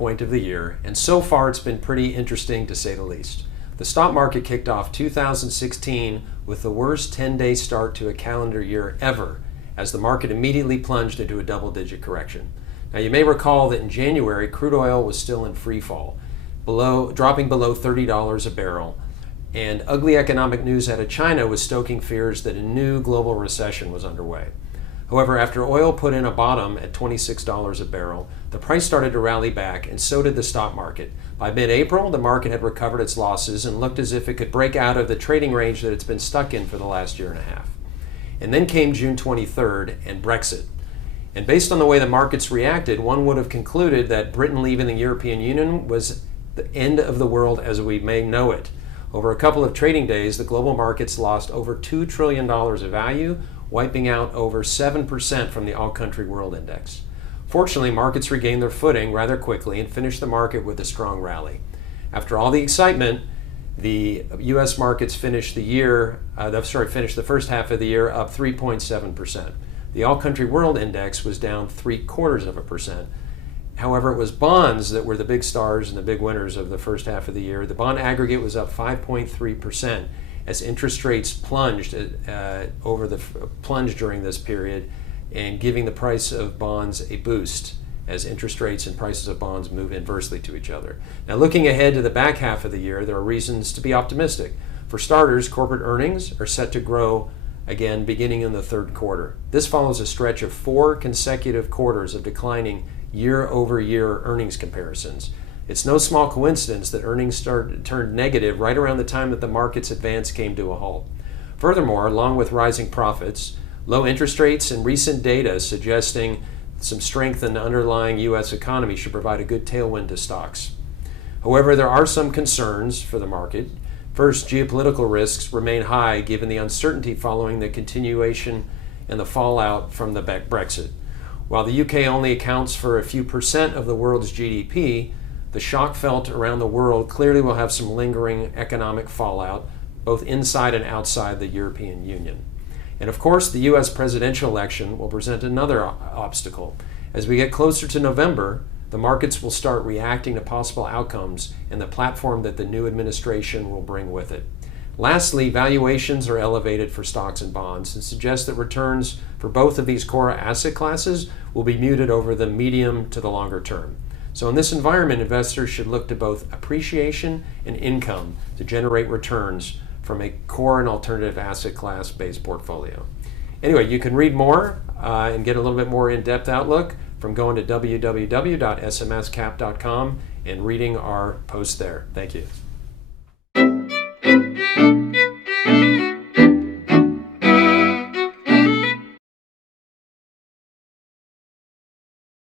point of the year, and so far it's been pretty interesting to say the least. The stock market kicked off 2016 with the worst 10-day start to a calendar year ever, as the market immediately plunged into a double-digit correction. Now, you may recall that in January, crude oil was still in free fall, dropping below $30 a barrel, and ugly economic news out of China was stoking fears that a new global recession was underway. However, after oil put in a bottom at $26 a barrel, the price started to rally back, and so did the stock market. By mid-April, the market had recovered its losses and looked as if it could break out of the trading range that it's been stuck in for the last year and a half. And then came June 23rd and Brexit. And based on the way the markets reacted, one would have concluded that Britain leaving the European Union was the end of the world as we may know it. Over a couple of trading days, the global markets lost over $2 trillion of value, wiping out over 7% from the All-Country World Index. Fortunately, markets regained their footing rather quickly and finished the market with a strong rally. After all the excitement, the U.S. markets finished the first half of the year up 3.7%. The All-Country World Index was down 0.75%. However, it was bonds that were the big stars and the big winners of the first half of the year. The bond aggregate was up 5.3% as interest rates plunged during this period, and giving the price of bonds a boost as interest rates and prices of bonds move inversely to each other. Now, looking ahead to the back half of the year, there are reasons to be optimistic. For starters, corporate earnings are set to grow again beginning in the third quarter. This follows a stretch of 4 consecutive quarters of declining year-over-year earnings comparisons. It's no small coincidence that earnings turned negative right around the time that the market's advance came to a halt. Furthermore, along with rising profits, low interest rates and recent data suggesting some strength in the underlying U.S. economy should provide a good tailwind to stocks. However, there are some concerns for the market. First, geopolitical risks remain high given the uncertainty following the continuation and the fallout from the Brexit. While the UK only accounts for a few percent of the world's GDP, the shock felt around the world clearly will have some lingering economic fallout, both inside and outside the European Union. And of course, the U.S. presidential election will present another obstacle. As we get closer to November, the markets will start reacting to possible outcomes and the platform that the new administration will bring with it. Lastly, valuations are elevated for stocks and bonds and suggest that returns for both of these core asset classes will be muted over the medium to the longer term. So in this environment, investors should look to both appreciation and income to generate returns from a core and alternative asset class based portfolio. Anyway, you can read more and get a little bit more in-depth outlook from going to www.smscap.com and reading our post there. Thank you.